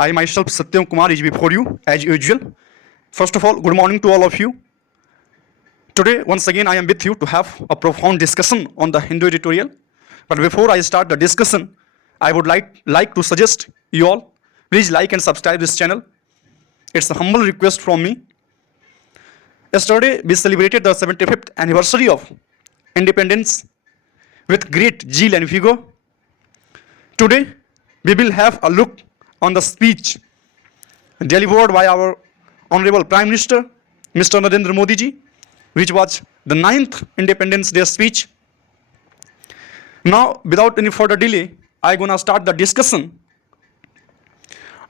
I myself Satyam Kumar is before you as usual. First of all, good morning to all of you. Today, once again, I am with you to have a profound discussion on the Hindu editorial. But before I start the discussion, I would like to suggest you all, please like and subscribe this channel. It's a humble request from me. Yesterday, we celebrated the 75th anniversary of independence with great zeal and vigor. Today, we will have a look on the speech delivered by our Honorable Prime Minister, Mr. Narendra Modi ji, which was the 9th Independence Day speech. Now, without any further delay, I'm gonna start the discussion,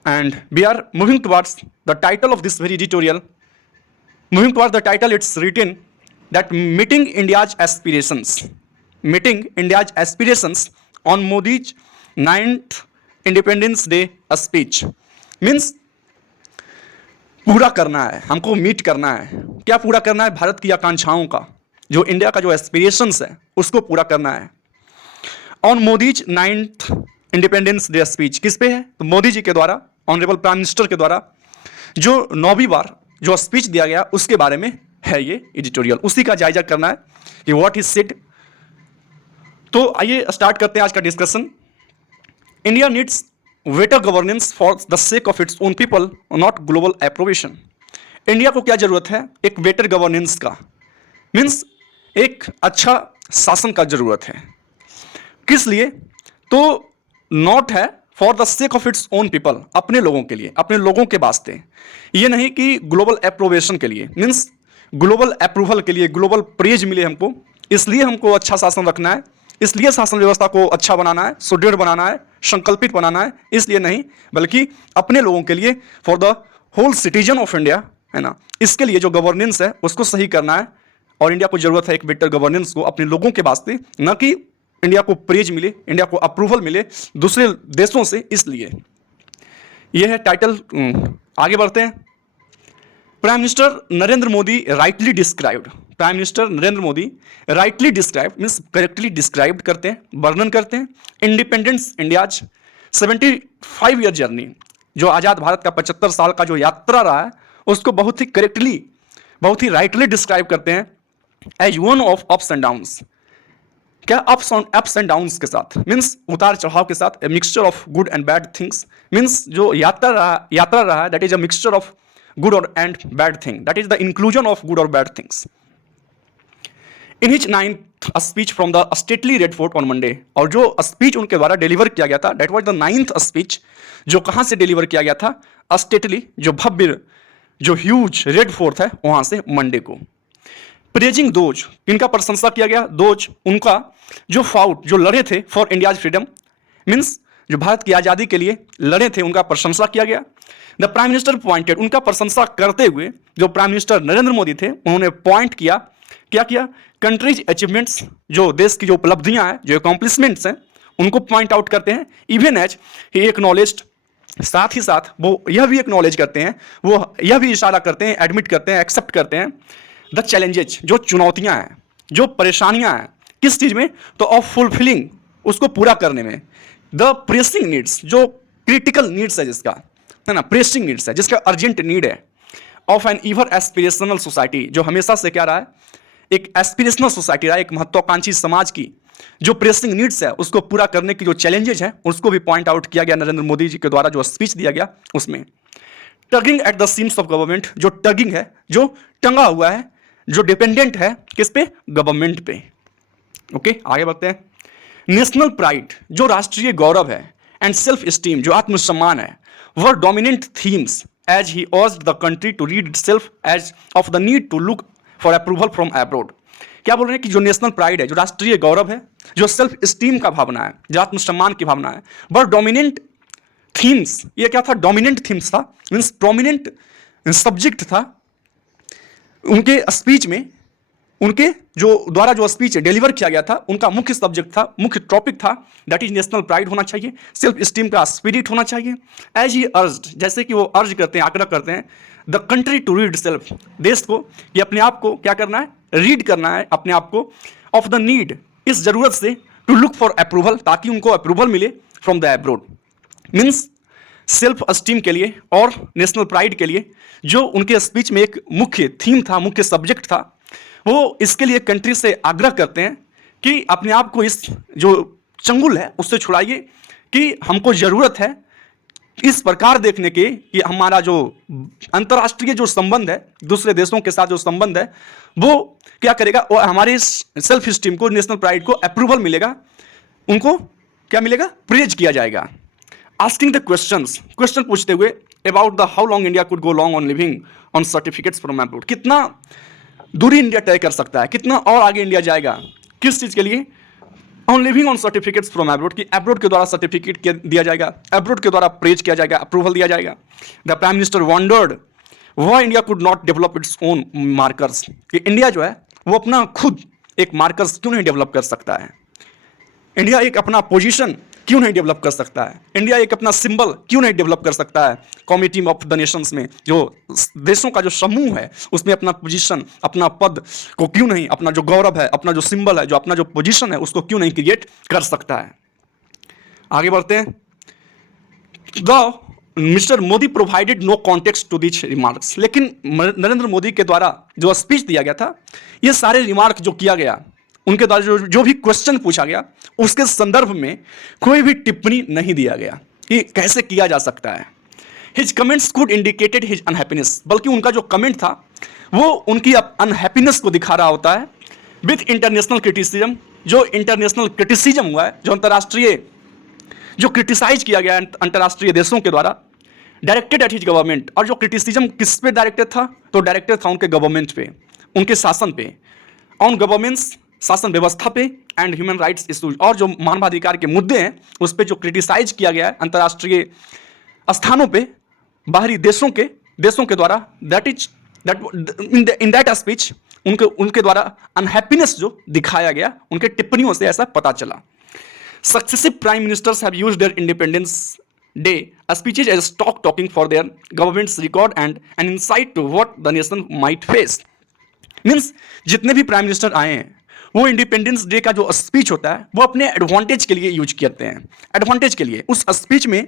and we are moving towards the title of this very editorial. Moving towards the title, it's written that meeting India's aspirations. Meeting India's aspirations on Modi's 9th independence day speech means पूरा करना है, हमको meet करना है। क्या पूरा करना है? भारत की आकांक्षाओं का, जो इंडिया का जो एस्पिरेशंस है उसको पूरा करना है। On Modi's 9th independence day speech किस पे है? तो मोदी जी के द्वारा, ऑनरेबल प्राइम मिनिस्टर के द्वारा जो 9वीं बार जो स्पीच दिया गया उसके बारे में है ये एडिटोरियल। उसी का जायजा करना है कि व्हाट इज सेड। तो आइए स्टार्ट करते हैं आज का discussion. India needs better governance for the sake of its own people, not global approbation. India को क्या जरूरत है? एक बेटर गवर्नेंस का, मीन्स एक अच्छा शासन का जरूरत है। किस लिए? तो नॉट है for the sake of its own people, अपने लोगों के लिए, अपने लोगों के वास्ते। ये नहीं कि ग्लोबल अप्रोवेशन के लिए, मीन्स ग्लोबल अप्रूवल के लिए, ग्लोबल प्रेज मिले हमको, इसलिए हमको अच्छा शासन रखना है, इसलिए शासन व्यवस्था को अच्छा बनाना है, सुदृढ़ बनाना है, संकल्पित बनाना है, इसलिए नहीं, बल्कि अपने लोगों के लिए, for the whole citizen of India, है ना। इसके लिए जो गवर्नेंस है उसको सही करना है, और इंडिया को जरूरत है एक बेटर गवर्नेंस को अपने लोगों के वास्ते, न कि इंडिया को प्रेज मिले, इंडिया को अप्रूवल मिले दूसरे देशों से। इसलिए यह है टाइटल। आगे बढ़ते हैं। Prime minister Narendra Modi rightly described, prime minister Narendra Modi rightly describe means correctly describe करते हैं, वर्णन करते हैं इंडिपेंडेंस इंडियाज 75 ईयर जर्नी, जो आज़ाद भारत का 75 साल का जो यात्रा रहा है उसको बहुत ही करेक्टली, बहुत ही राइटली डिस्क्राइब करते हैं as one of ups and downs. क्या? अप्स एंड डाउन्स के साथ, मीन्स उतार चढ़ाव के साथ, a mixture of good and bad things, means जो यात्रा रहा है that is a mixture of good और and bad thing, that is the inclusion of good और bad things. In his 9th speech from the stately Red Fort on Monday, और जो speech उनके द्वारा डिलीवर किया गया था that was the 9th speech, जो कहाँ से डिलीवर किया गया था? स्टेटली, जो भव्य, जो ह्यूज रेड फोर्ट है वहाँ से, मंडे को। प्रेजिंग दोज, इनका प्रशंसा किया गया, दोज उनका जो फाउट, जो लड़े थे फॉर इंडियाज फ्रीडम, मीन्स जो भारत की आज़ादी के लिए लड़े थे, उनका प्रशंसा किया गया। द प्राइम मिनिस्टर पॉइंटेड, उनका प्रशंसा करते हुए जो प्राइम मिनिस्टर नरेंद्र मोदी थे उन्होंने पॉइंट किया, क्या किया? कंट्रीज अचीवमेंट्स, जो देश की जो उपलब्धियां हैं, जो अकॉम्प्लिशमेंट्स हैं, उनको पॉइंट आउट करते हैं। इवन एज ही एक्नॉलेज्ड, साथ ही साथ वो यह भी एक्नॉलेज करते हैं, वो यह भी इशारा करते हैं, एडमिट करते हैं, एक्सेप्ट करते हैं द चैलेंजेज, जो चुनौतियां हैं, जो परेशानियां हैं, किस चीज़ में? तो ऑफ फुलफिलिंग, उसको पूरा करने में। द प्रेसिंग नीड्स, जो क्रिटिकल नीड्स है जिसका, है ना, प्रेसिंग नीड्स है, जिसका अर्जेंट नीड है, of an ever aspirational society, जो हमेशा से क्या रहा है? एक एस्पिरेशनल सोसाइटी रहा है, एक महत्वाकांक्षी समाज की जो प्रेसिंग नीड्स है उसको पूरा करने की जो चैलेंजेज हैं उसको भी पॉइंट आउट किया गया नरेंद्र मोदी जी के द्वारा जो स्पीच दिया गया उसमें। Tugging at the seams of government, जो टगिंग है, जो टंगा हुआ है, जो डिपेंडेंट है किस पे? गवर्नमेंट पे। ओके, आगे बढ़ते हैं। नेशनल प्राइड, जो राष्ट्रीय गौरव है, एंड सेल्फ स्टीम, जो आत्मसम्मान है, were dominant themes as he urged the country to rid itself as of the need to look for approval from abroad. क्या बोल रहे हैं कि जो नेशनल प्राइड है, जो राष्ट्रीय गौरव है, जो सेल्फ स्टीम का भावना है, जो आत्मसम्मान की भावना है, वर डोमिनेंट थीम्स, ये क्या था? डोमिनेंट थीम्स था, मीन्स प्रोमिनेंट सब्जेक्ट था उनके स्पीच में। उनके जो द्वारा जो स्पीच डिलीवर किया गया था उनका मुख्य सब्जेक्ट था, मुख्य टॉपिक था, दैट इज नेशनल प्राइड होना चाहिए, सेल्फ स्टीम का स्पिरिट होना चाहिए। एज ही अर्ज्ड, जैसे कि वो अर्ज करते हैं, आग्रह करते हैं, the country to read self, देश को कि अपने आप को क्या करना है? रीड करना है अपने आप को, ऑफ द नीड, इस जरूरत से, टू लुक फॉर अप्रूवल, ताकि उनको अप्रूवल मिले from the abroad, means self esteem के लिए और नेशनल प्राइड के लिए जो उनके स्पीच में एक मुख्य थीम था, मुख्य सब्जेक्ट था, वो इसके लिए कंट्री से आग्रह करते हैं कि अपने आप को इस जो चंगुल है उससे छुड़ाइए, कि हमको ज़रूरत है इस प्रकार देखने की कि हमारा जो अंतर्राष्ट्रीय जो संबंध है, दूसरे देशों के साथ जो संबंध है, वो क्या करेगा, वो हमारे सेल्फ स्टीम को, नेशनल प्राइड को अप्रूवल मिलेगा, उनको क्या मिलेगा, प्रेज किया जाएगा। आस्किंग द क्वेश्चन पूछते हुए about the how long India could go long on living on certificates from abroad, कितना दूरी इंडिया तय कर सकता है, कितना और आगे इंडिया जाएगा, किस चीज़ के लिए, on living on certificates from abroad, कि अब्रॉड के द्वारा सर्टिफिकेट दिया जाएगा, अब्रॉड के द्वारा प्रेज किया जाएगा, अप्रूवल दिया जाएगा। The prime minister wandered why India could not develop its own markers, कि इंडिया जो है वो अपना खुद एक मार्कर्स क्यों नहीं डेवलप कर सकता है, इंडिया एक अपना पोजीशन क्यों नहीं डेवलप कर सकता है, इंडिया एक अपना सिंबल क्यों नहीं डेवलप कर सकता है, कॉमिटी ऑफ द नेशंस में, जो देशों का जो समूह है उसमें अपना पोजीशन, अपना पद को क्यों नहीं, अपना जो गौरव है, अपना जो सिंबल है, जो अपना जो पोजीशन है, उसको क्यों नहीं क्रिएट कर सकता है। आगे बढ़ते हैं। Mister Modi provided no context to this remarks, लेकिन नरेंद्र मोदी के द्वारा जो स्पीच दिया गया था, ये सारे रिमार्क जो किया गया, उनके द्वारा जो भी क्वेश्चन पूछा गया, उसके संदर्भ में कोई भी टिप्पणी नहीं दिया गया कि कैसे किया जा सकता है। His comments could indicated his unhappiness, बल्कि उनका जो कमेंट था वो उनकी अनहैप्पीनेस को दिखा रहा होता है। विथ इंटरनेशनल क्रिटिसिज्म, जो इंटरनेशनल क्रिटिसिज्म हुआ है, जो अंतर्राष्ट्रीय जो क्रिटिसाइज किया गया अंतर्राष्ट्रीय देशों के द्वारा, डायरेक्टेड एट हिज गवर्नमेंट, और जो क्रिटिसिज्म किस पे डायरेक्टेड था, तो डायरेक्टेड था उनके गवर्नमेंट पे, उनके शासन पे, ऑन गवर्नमेंट्स, शासन व्यवस्था पे, एंड ह्यूमन राइट्स इशूज, और जो मानवाधिकार के मुद्दे हैं उस पर जो क्रिटिसाइज किया गया है अंतर्राष्ट्रीय स्थानों पे, बाहरी देशों के द्वारा, इन दैट स्पीच उनके द्वारा अनहैप्पीनेस जो दिखाया गया, उनके टिप्पणियों से ऐसा पता चला। Successive prime ministers have used their Independence Day speeches as stock talking for their governments record and an insight to what the nation might face. Means जितने भी प्राइम मिनिस्टर आए हैं वो इंडिपेंडेंस डे का जो स्पीच होता है वो अपने एडवांटेज के लिए यूज करते हैं, एडवांटेज के लिए उस स्पीच में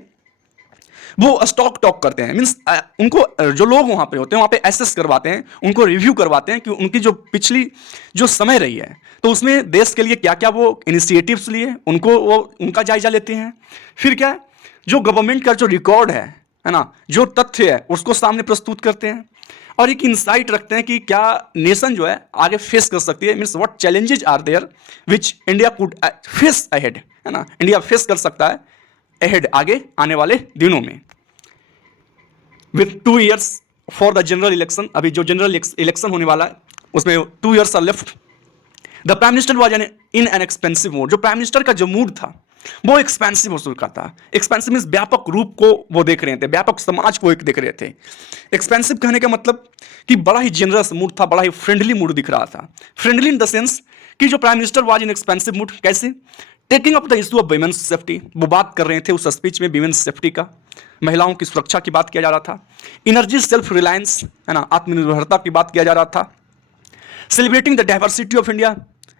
वो स्टॉक टॉक करते हैं। मीन्स उनको जो लोग वहाँ पे होते हैं वहाँ पे एसेस करवाते हैं, उनको रिव्यू करवाते हैं कि उनकी जो पिछली जो समय रही है तो उसमें देश के लिए क्या क्या वो इनिशिएटिव्स लिए, उनको वो उनका जायजा लेते हैं। फिर क्या, जो गवर्नमेंट का जो रिकॉर्ड है ना, जो तथ्य है उसको सामने प्रस्तुत करते हैं, और एक इंसाइट रखते हैं कि क्या नेशन जो है आगे फेस कर सकती है। Means what challenges are there which India could face ahead, है ना, इंडिया फेस कर सकता है अहेड, आगे आने वाले दिनों में। With 2 years for the general election, अभी जो जनरल इलेक्शन होने वाला है उसमें 2 years are left. The prime minister was in an expensive mood, जो प्राइम मिनिस्टर का जो मूड था वो एक्सपेंसिव हो चुका था। एक्सपेंसिव मीन्स व्यापक रूप को वो देख रहे थे, व्यापक समाज को एक देख रहे थे। एक्सपेंसिव कहने का मतलब कि बड़ा ही जेनरस मूड था, बड़ा ही फ्रेंडली मूड दिख रहा था। फ्रेंडली इन द सेंस कि जो prime minister was in expensive mood, कैसे, taking up the issue of women's safety, वो बात कर रहे थे उस स्पीच में वीमेंस सेफ्टी का, महिलाओं की सुरक्षा की बात किया जा रहा था। इनर्जी सेल्फ रिलायंस, है ना, आत्मनिर्भरता की बात किया जा रहा था। Celebrating the diversity of India,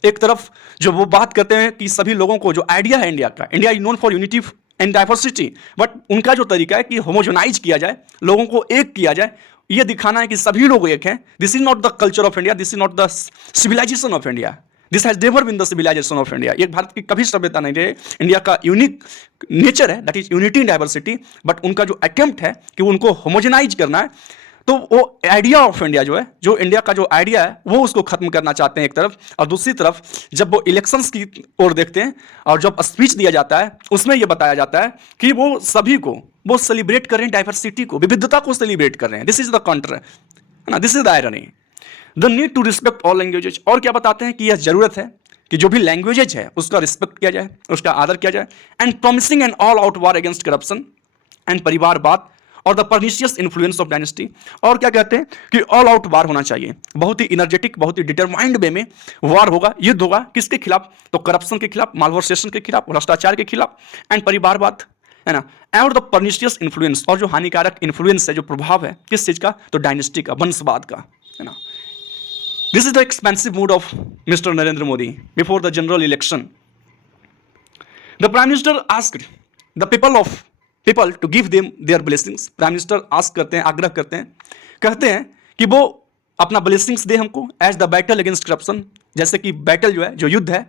एक तरफ जो वो बात करते हैं कि सभी लोगों को जो आइडिया है इंडिया का, India is known for unity and diversity, but उनका जो तरीका है कि होमोजेनाइज किया जाए, लोगों को एक किया जाए, ये दिखाना है कि सभी लोग एक हैं। This is not the culture of India, this is not the civilisation of India, this has never been the civilisation of India. ये भारत की कभी सभ्यता नहीं रही। इंडिया का यूनिक नेचर है, that is unity in diversity, but उनका जो अटेम्प्ट है कि उनको होमोजेनाइज करना है, तो वो आइडिया ऑफ इंडिया जो है, जो इंडिया का जो आइडिया है वो उसको खत्म करना चाहते हैं एक तरफ। और दूसरी तरफ जब वो इलेक्शंस की ओर देखते हैं और जब स्पीच दिया जाता है उसमें ये बताया जाता है कि वो सभी को वो सेलिब्रेट कर रहे हैं, डाइवर्सिटी को, विविधता को सेलिब्रेट कर रहे हैं। दिस इज द काउंटर, है ना, this is the irony. The need to respect all languages, और क्या बताते हैं कि यह जरूरत है कि जो भी लैंग्वेजेज है उसका रिस्पेक्ट किया जाए, उसका आदर किया जाए। And promising an all out war against corruption and परिवारवाद और the pernicious influence of dynasty. और क्या कहते हैं कि ऑल आउट वार होना चाहिए, बहुत ही इनर्जेटिक, बहुत ही डिटरमाइंड वे में वार होगा, युद्ध होगा, किसके खिलाफ, तो करप्शन के खिलाफ, मालवर्सेशन के खिलाफ, भ्रष्टाचार के खिलाफ, एंड परिवारवाद, है ना, और द परनिशियस इन्फ्लुएंस, और जो हानिकारक इन्फ्लुएंस है, जो प्रभाव है किस चीज का, तो डायनेस्टी का, वंशवाद का, है ना। This is the expensive mood of Mister Narendra Modi before the general election. The prime minister asked the people of people to give them their blessings. Prime minister ask करते हैं, आग्रह करते हैं, कहते हैं कि वो अपना ब्लेसिंग्स दे हमको as the battle against corruption, जैसे कि बैटल जो है, जो युद्ध है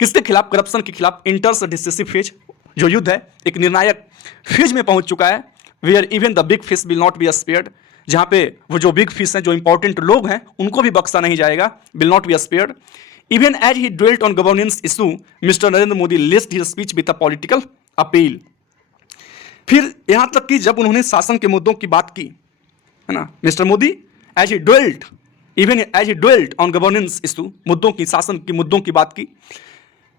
किसके खिलाफ, करप्शन के खिलाफ, इंटर्स डिसिसिव फेज, जो युद्ध है एक निर्णायक फेज में पहुंच चुका है, where even the big fish will not be spared, जहां पे वो जो बिग फिश हैं, जो इंपॉर्टेंट लोग हैं, उनको भी बख्शा नहीं जाएगा, will not be spared. Even as he dwelt on governance issue, Mister Narendra Modi laced his speech with a political appeal. फिर यहां तक कि जब उन्होंने शासन के मुद्दों की बात की, है ना, Mister Modi as he dwelt, even as he dwelt on governance issue, मुद्दों की, शासन के मुद्दों की बात की,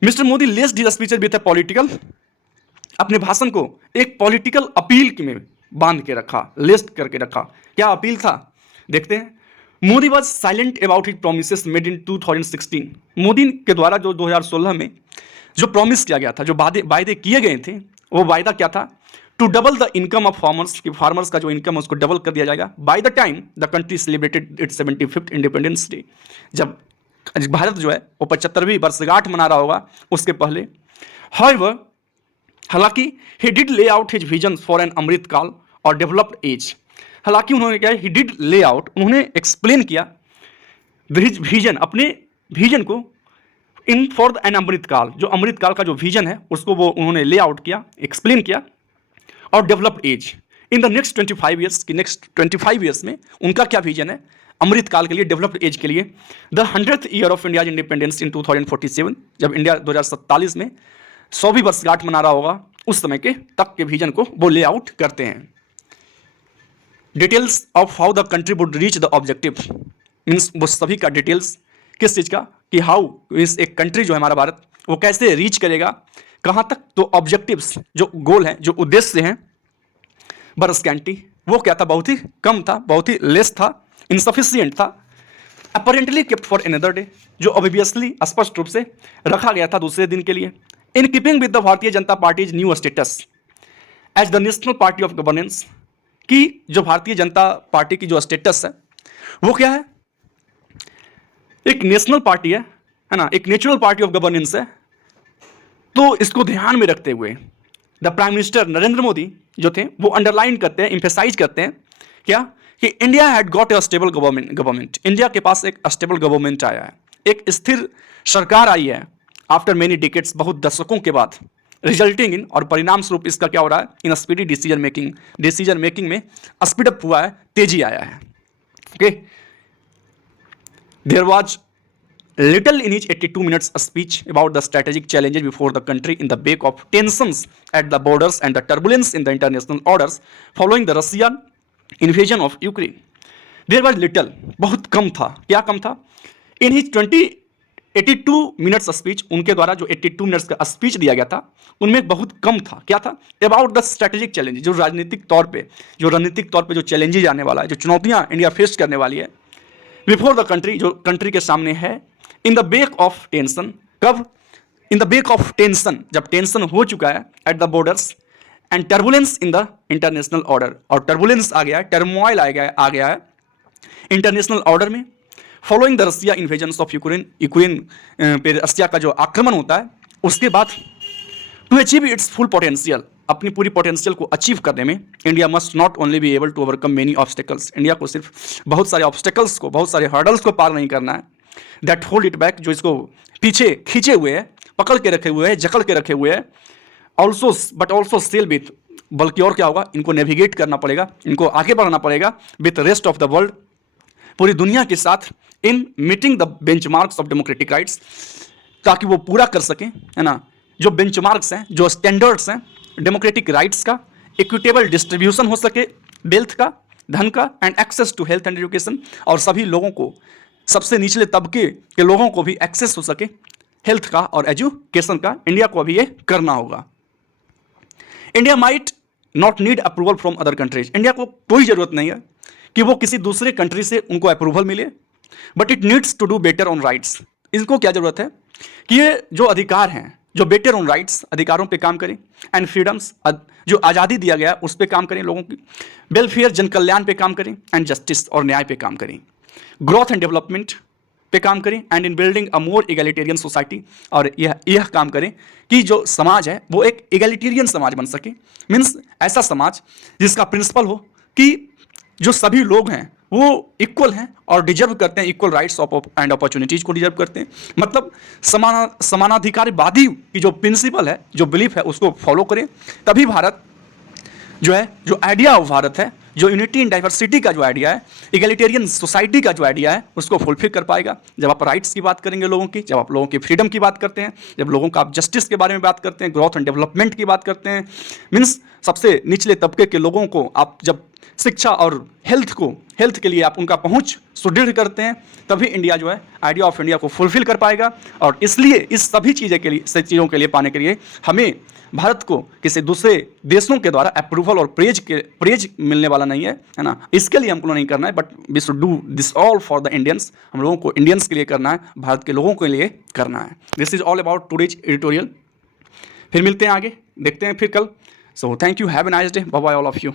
Mister Modi laced his speech with a political, अपने भाषण को एक पॉलिटिकल अपील में बांध के रखा, लिस्ट करके रखा। क्या अपील था, देखते हैं। Modi was silent about his promises made in 2016। Modi के द्वारा जो 2016 में जो प्रॉमिस किया गया था, जो वायदे किए गए थे, वो वायदा क्या था, to double the income of farmers, कि फार्मर्स का जो इनकम है उसको डबल कर दिया जाएगा by the time the country celebrated its 75th Independence Day, जब भारत जो है वो 75वीं वर्षगांठ मना रहा होगा, उसके पहले। हाउएवर, हालांकि he did lay out his vision for an Amrit Kaal और डेवलप्ड एज। हालांकि उन्होंने क्या, ही डिड ले आउट, उन्होंने एक्सप्लेन किया हिज विजन, अपने विजन को, इन फॉर एन अमृत काल, जो अमृत काल का जो विजन है उसको वो उन्होंने ले आउट किया, एक्सप्लेन किया, और developed as in the next 25 years, की नेक्स्ट 25 ईयर्स में उनका क्या विजन है अमृत काल के लिए, डेवलप्ड एज के लिए। The 100th year of India independence in 2047, जब इंडिया 2047 में 100वीं वर्षगांठ मना रहा होगा, उस समय के तक के विजन को वो ले आउट करते हैं। Details of how the country would reach the objective, means वो सभी का डिटेल्स किस चीज़ का, कि हाउ मीन्स एक कंट्री जो है हमारा भारत, वो कैसे रीच करेगा, कहाँ तक, तो ऑब्जेक्टिव्स, जो गोल हैं, जो उद्देश्य हैं, बरस्कैंटी, वो क्या था, बहुत ही कम था, बहुत ही लेस था, इनसफिशियंट था, apparently kept for another day, जो ऑब्वियसली स्पष्ट रूप से रखा गया था दूसरे दिन के लिए। In keeping with the Bharatiya Janata party's new status as the national party of governance, की जो भारतीय जनता पार्टी की जो स्टेटस है वो क्या है, एक नेशनल पार्टी है ना, एक नेचुरल पार्टी ऑफ गवर्नेंस है। तो इसको ध्यान में रखते हुए the prime minister Narendra Modi जो थे वो अंडरलाइन करते हैं, एम्फेसाइज करते हैं क्या, कि India had got a stable government, India के पास एक स्टेबल गवर्नमेंट आया है, एक स्थिर सरकार आई है, आफ्टर मेनी डिकेड्स, बहुत दशकों के बाद, रिजल्टिंग इन, और परिणाम स्वरूप इसका क्या हो रहा है, इन स्पीडी डिसीजन मेकिंग में स्पीडअप हुआ है, तेजी आया है। Okay, there was little in his 82 minutes speech about the strategic challenges before the country in the wake of tensions at the borders and the turbulence in the international orders following the Russian invasion of Ukraine. There was little, बहुत कम था, क्या कम था, in his 82 minutes speech, उनके द्वारा जो 82 minutes का speech दिया गया था उनमें बहुत कम था, क्या था, about the strategic challenges, जो रणनीतिक तौर पे जो चैलेंजेज आने वाला है, जो चुनौतियां इंडिया फेस करने वाली है, बिफोर द कंट्री, जो कंट्री के सामने है, in the wake of tension, कब, in the wake of tension, जब टेंशन हो चुका है at the borders, and turbulence in the international order, और टर्बुलेंस आ गया है, टर्मोइल आ गया है इंटरनेशनल ऑर्डर में, following the Russia invasion of Ukraine पे रसिया का जो आक्रमण होता है उसके बाद, to achieve its full potential, अपनी पूरी पोटेंशियल को अचीव करने में India must not only be able to overcome many obstacles, India को सिर्फ बहुत सारे ऑब्स्टेकल्स को, बहुत सारे हर्डल्स को पार नहीं करना है, दैट होल्ड इट बैक, जो इसको पीछे खींचे हुए है, पकड़ के रखे हुए हैं, जकड़ के रखे हुए हैं, also but also still with, बल्कि और क्या होगा, इनको नेविगेट करना पड़ेगा, इनको आगे बढ़ाना पड़ेगा with rest of the world, पूरी दुनिया के साथ, in meeting the benchmarks of democratic rights, ताकि वो पूरा कर सकें, है ना, जो बेंचमार्क्स हैं, जो स्टैंडर्ड्स हैं डेमोक्रेटिक राइट्स का, इक्विटेबल डिस्ट्रीब्यूशन हो सके वेल्थ का, धन का, and access to health and education, और सभी लोगों को, सबसे निचले तबके के लोगों को भी एक्सेस हो सके हेल्थ का और एजुकेशन का, इंडिया को अभी ये करना होगा। India might not need approval from other countries, India को कोई ज़रूरत नहीं है कि वो किसी दूसरे कंट्री से उनको अप्रूवल मिले, but it needs to do better on rights, इनको क्या ज़रूरत है कि ये जो अधिकार हैं, जो बेटर ऑन राइट्स, अधिकारों पे काम करें, एंड फ्रीडम्स, जो आज़ादी दिया गया उस पर काम करें, लोगों की वेलफेयर, जन कल्याण पे काम करें, एंड जस्टिस, और न्याय पे काम करें, ग्रोथ एंड डेवलपमेंट पे काम करें and in building a more egalitarian society, और यह काम करें कि जो समाज है वो एक इगैलिटेरियन समाज बन सके। मीन्स ऐसा समाज जिसका प्रिंसिपल हो कि जो सभी लोग हैं वो इक्वल हैं और डिजर्व करते हैं, इक्वल राइट्स एंड अपॉर्चुनिटीज को डिजर्व करते हैं। मतलब समानाधिकारवादी की जो प्रिंसिपल है, जो बिलीफ है, उसको फॉलो करें, तभी भारत जो है, जो आइडिया ऑफ भारत है, जो यूनिटी इन डाइवर्सिटी का जो आइडिया है, इगैलिटेरियन सोसाइटी का जो आइडिया है, उसको फुलफिल कर पाएगा। जब आप राइट्स की बात करेंगे लोगों की, जब आप लोगों की फ्रीडम की बात करते हैं, जब लोगों का आप जस्टिस के बारे में बात करते हैं, ग्रोथ एंड डेवलपमेंट की बात करते हैं, मीन्स सबसे निचले तबके के लोगों को आप जब शिक्षा और हेल्थ के लिए आप उनका पहुंच सुदृढ़ करते हैं, तभी इंडिया जो है आइडिया ऑफ इंडिया को फुलफिल कर पाएगा। और इसलिए इस सभी चीज़ों के लिए पाने के लिए हमें भारत को किसी दूसरे देशों के द्वारा अप्रूवल और प्रेज मिलने वाला नहीं है ना। इसके लिए हमको नहीं करना है, but we should do this all for the Indians. हम लोगों को इंडियंस के लिए करना है, भारत के लोगों के लिए करना है। This is all about today's editorial. फिर मिलते हैं आगे, देखते हैं फिर कल। So thank you, have a nice day, bye bye all of you.